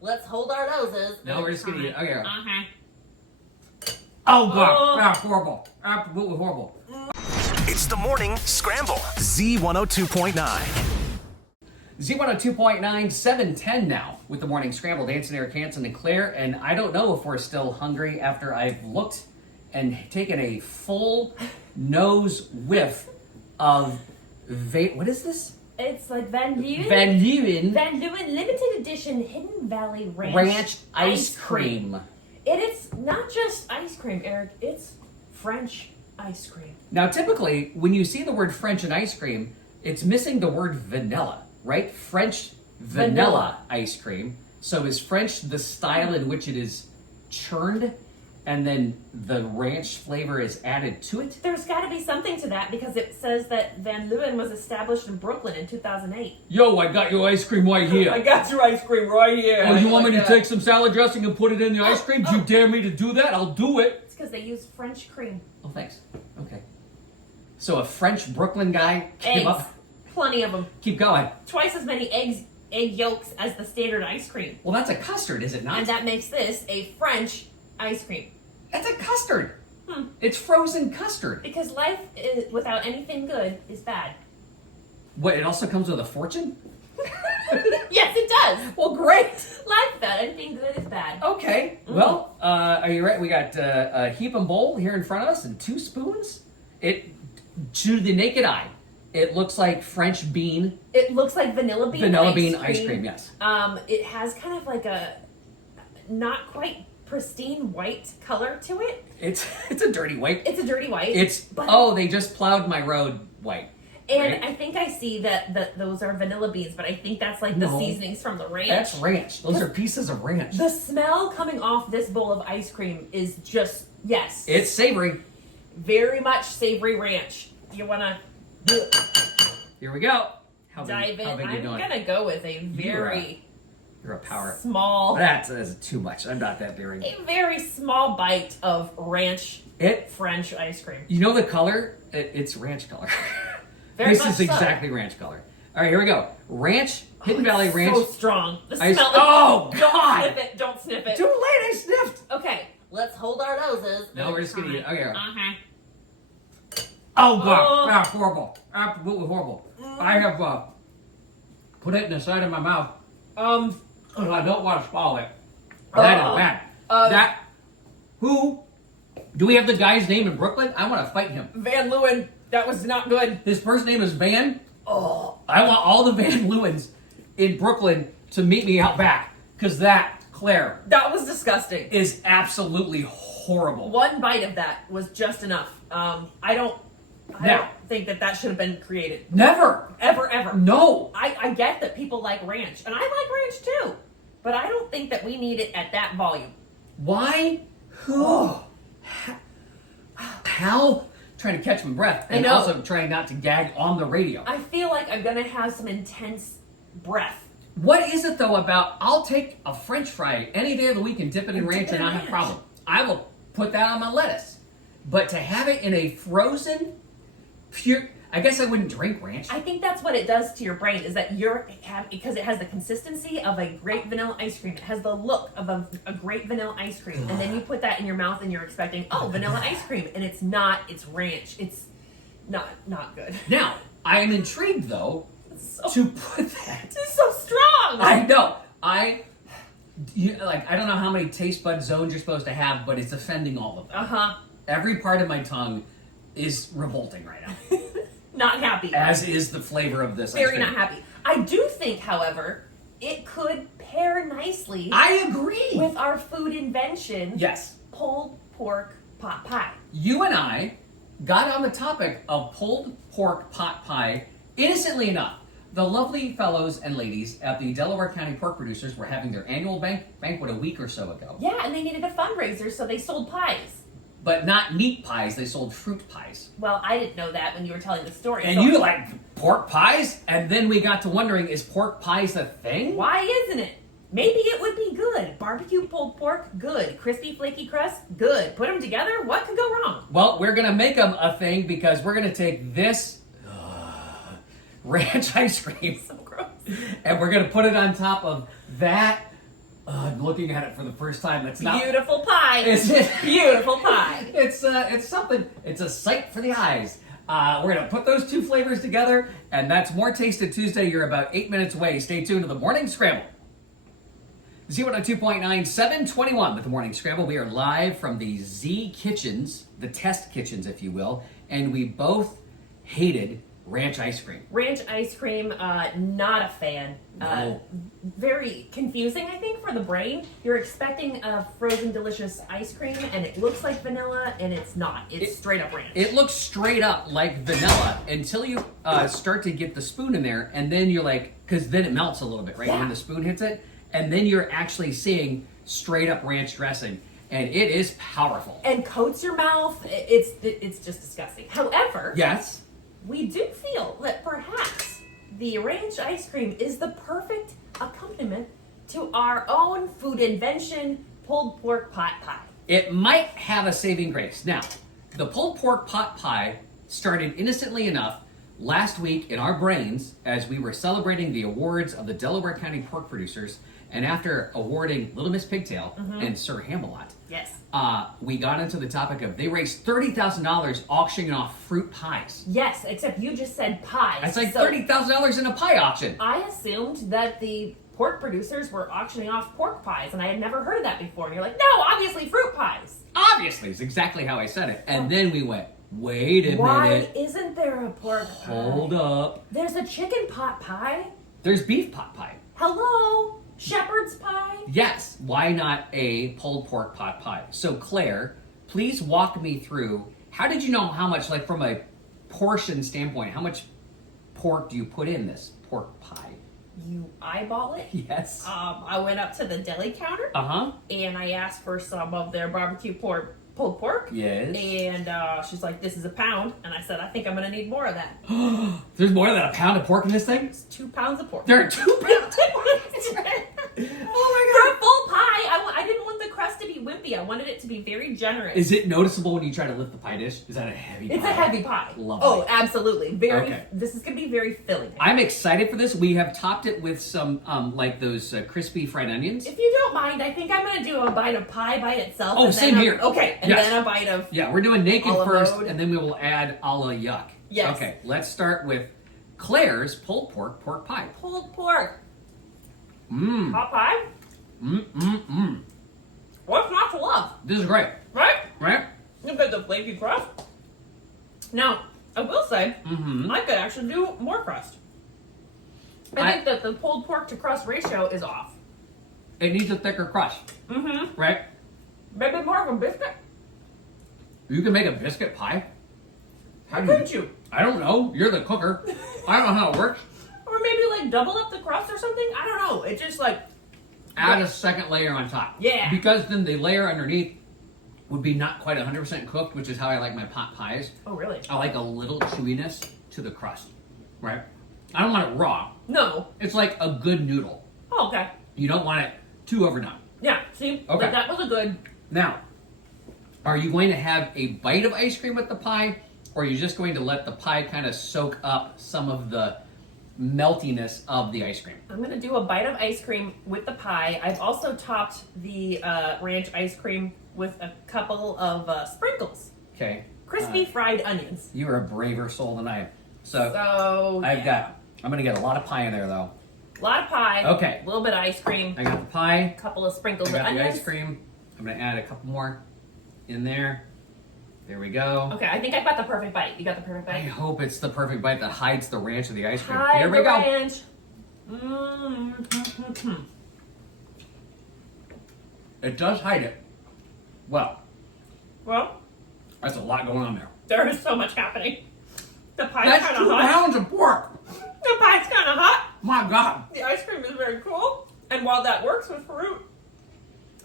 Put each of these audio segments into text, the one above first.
Let's hold our noses. No, we're just gonna eat it. Okay. Uh-huh. Oh god, that's horrible. Absolutely horrible. It's the morning scramble. Z102.9. Z102.9, 7:10 now with the morning scramble. Dancing Eric Hansen and Claire, and I don't know if we're still hungry after I've looked and taken a full nose whiff of what is this? It's like Van Leeuwen. Van Leeuwen Van Leeuwen limited edition Hidden Valley Ranch ice cream. It is not just ice cream, Eric. It's French ice cream. Now, typically, when you see the word French in ice cream, it's missing the word vanilla, right? French vanilla ice cream. So is French the style in which it is churned and then the ranch flavor is added to it? There's got to be something to that because it says that Van Leeuwen was established in Brooklyn in 2008. Yo, I got your ice cream right here. I got your ice cream right here. Oh, you want me to take some salad dressing and put it in the ice cream? Do you dare me to do that? I'll do it. It's because they use French cream. Oh, thanks. Okay. So a French Brooklyn guy came Eggs. up. Plenty of them. Keep going. Twice as many egg yolks as the standard ice cream. Well, that's a custard, is it not? And that makes this a French ice cream. That's a custard. It's frozen custard. Because life without anything good is bad. What, it also comes with a fortune? Yes, it does. Well, great. Life without anything good is bad. Okay. Well, are you ready? We got a heap and bowl here in front of us and 2 spoons. It, to the naked eye, it looks like French bean. It looks like vanilla bean ice cream, yes. It has kind of like a not quite pristine white color to it. It's a dirty white. It's a dirty white. They just plowed my road white. And right? I think I see that those are vanilla beans, but I think that's like the seasonings from the ranch. That's ranch. Those are pieces of ranch. The smell coming off this bowl of ice cream is just, yes. It's savory. Very much savory ranch. You want to Here we go. dive in? How big I'm you doing? going to go with a very You're a power. small, That's too much. I'm not that daring. a very small bite of ranch French ice cream. You know the color? It's ranch color. Very This much is so. exactly ranch color. All right, here we go. Ranch, Hidden Valley Ranch. So strong. The Ice- smell. Oh, Don't God. sniff it. Don't sniff it. Too late, I sniffed. Okay, let's hold our noses. No, we're just gonna eat it. Okay. Uh-huh. Oh god, that's horrible. Absolutely horrible. I have put it in the side of my mouth. And I don't want to swallow it. That is bad. Who? Do we have the guy's name in Brooklyn? I want to fight him. Van Leeuwen, that was not good. His first name is Van. Oh, I want all the Van Leeuwens in Brooklyn to meet me out back. Because that, Claire, That was disgusting. is absolutely horrible. One bite of that was just enough. I don't think that should have been created. Never. Ever. No. I get that people like ranch, and I like ranch too. But I don't think that we need it at that volume. Why? Who? How? Trying to catch my breath and I know. also trying not to gag on the radio. I feel like I'm going to have some intense breath. What is it though about, I'll take a French fry any day of the week and dip it in ranch and not have a problem. I will put that on my lettuce. But to have it in a frozen, pure, I guess I wouldn't drink ranch. I think that's what it does to your brain, is that because it has the consistency of a great vanilla ice cream. It has the look of a great vanilla ice cream. And then you put that in your mouth and you're expecting, vanilla ice cream. And it's not, it's ranch. It's not good. Now, I am intrigued though to put that. It's so strong! I know. I don't know how many taste bud zones you're supposed to have, but it's offending all of them. Uh-huh. Every part of my tongue is revolting right now. Not happy. As is the flavor of this ice Very cream. not happy. I do think, however, it could pair nicely I agree. with our food invention, Yes. pulled pork pot pie. You and I got on the topic of pulled pork pot pie innocently enough. The lovely fellows and ladies at the Delaware County Pork Producers were having their annual banquet a week or so ago. Yeah, and they needed a fundraiser, so they sold pies. But not meat pies, they sold fruit pies. Well, I didn't know that when you were telling the story. And you like pork pies? And then we got to wondering, is pork pies a thing? Why isn't it? Maybe it would be good. Barbecue pulled pork, good. Crispy flaky crust, good. Put them together, what could go wrong? Well, we're going to make them a thing because we're going to take this ranch ice cream So gross. and we're going to put it on top of that I'm looking at it for the first time. It's not Beautiful pie. Is it? Beautiful pie. It's something. It's a sight for the eyes. We're gonna put those two flavors together, and that's More Tasted Tuesday. You're about 8 minutes away. Stay tuned to the Morning Scramble. Z102.9, 721 with the Morning Scramble. We are live from the Z Kitchens, the test kitchens, if you will, and we both hated ranch ice cream. Ranch ice cream, not a fan. No. Very confusing, I think, for the brain. You're expecting a frozen delicious ice cream, and it looks like vanilla, and it's not. It's straight up ranch. It looks straight up like vanilla until you start to get the spoon in there, and then you're like, because then it melts a little bit, right? Yeah. When the spoon hits it, and then you're actually seeing straight up ranch dressing, and it is powerful. And coats your mouth. It's just disgusting. However, Yes. we do feel that perhaps the ranch ice cream is the perfect accompaniment to our own food invention, pulled pork pot pie. It might have a saving grace. Now, the pulled pork pot pie started innocently enough last week in our brains as we were celebrating the awards of the Delaware County pork producers, and after awarding Little Miss Pigtail and Sir Ham-A-Lot, Yes. we got into the topic of they raised $30,000 auctioning off fruit pies. Yes, except you just said pies. That's like So $30,000 in a pie auction. I assumed that the pork producers were auctioning off pork pies, and I had never heard of that before. And you're like, no, obviously fruit pies. Obviously, is exactly how I said it. And then we went, wait a Why minute. isn't there a pork pie? Hold up. There's a chicken pot pie. There's beef pot pie. Hello, shepherd's pie. Yes, why not a pulled pork pot pie? So Claire, please walk me through, how did you know how much, like from a portion standpoint, how much pork do you put in this pork pie? You eyeball it. Yes. I went up to the deli counter Uh-huh. and I asked for some of their barbecue pulled pork. Yes. And she's like, "This is a pound," and I said, "I think I'm gonna need more of that." There's more than a pound of pork in this thing? It's 2 pounds of pork. There are 2 pounds of pork. For a full pie, I didn't want the crust to be wimpy. I wanted it to be very generous. Is it noticeable when you try to lift the pie dish? Is that a heavy pie? It's a heavy pie. Lovely. Oh, absolutely. Very. Okay. This is gonna be very filling. I'm excited for this. We have topped it with some, like those crispy fried onions. If you don't mind, I think I'm gonna do a bite of pie by itself. Oh, and then same here. Okay, and Yes. then a bite of. Yeah, we're doing naked Olive first, mode. and then we will add a la yuck. Yes. Okay, let's start with Claire's pulled pork pie. Pulled pork. Mmm. Hot pie? Mmm. What's not to love? This is great, Right? right? You get the flaky crust. Now, I will say, Mm-hmm. I could actually do more crust. I think that the pulled pork to crust ratio is off. It needs a thicker crust, Mm-hmm. right? Maybe more of a biscuit? You can make a biscuit pie. How couldn't you? I don't know. You're the cooker. I don't know how it works. Or maybe like double up the crust or something? I don't know. It just like, Add a second layer on top. Yeah. Because then the layer underneath would be not quite 100% cooked, which is how I like my pot pies. oh really? I like a little chewiness to the crust, right? I don't want it raw. No. It's like a good noodle. Oh, okay. You don't want it too overdone. Yeah, see? Okay. Like that was a good, Now, are you going to have a bite of ice cream with the pie, or are you just going to let the pie kind of soak up some of the meltiness of the ice cream? I'm gonna do a bite of ice cream with the pie. I've also topped the ranch ice cream with a couple of sprinkles. Okay. Crispy fried onions. You are a braver soul than I am. So, So, I'm going to get a lot of pie in there, though. a lot of pie. Okay. A little bit of ice cream. I got the pie. A couple of sprinkles I of got the onions. ice cream. I'm going to add a couple more in there. There we go. Okay, I think I got the perfect bite. You got the perfect I bite? hope it's the perfect bite that hides the ranch of the ice cream. Hide Here we the go. ranch. Mm-hmm. It does hide it. Well, Well, that's a lot going on there. there is so much happening. The pie's That's kind 2 of hot. pounds of pork. The pie's kind of hot. My God. The ice cream is very cool. And while that works with fruit,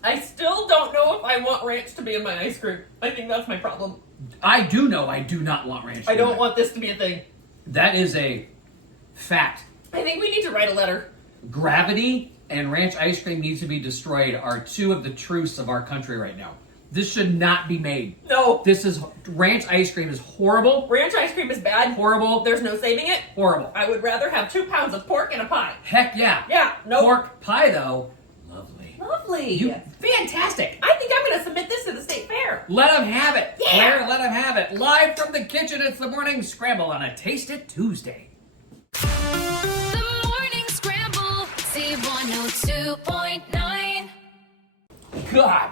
I still don't know if I want ranch to be in my ice cream. I think that's my problem. I do know I do not want ranch. I in don't it. want this to be a thing. That is a fact. I think we need to write a letter. Gravity and ranch ice cream needs to be destroyed are 2 of the truths of our country right now. This should not be made. No. This is ranch ice cream is horrible. Ranch ice cream is bad. Horrible. There's no saving it. Horrible. I would rather have 2 pounds of pork in a pie. Heck yeah. Yeah, no. Pork pie though, lovely. Lovely. Really? Fantastic. I think I'm going to submit this to the state fair. Let them have it. Yeah. Claire, let them have it. Live from the kitchen, it's the Morning Scramble on a Taste It Tuesday. The Morning Scramble, C102.9. God,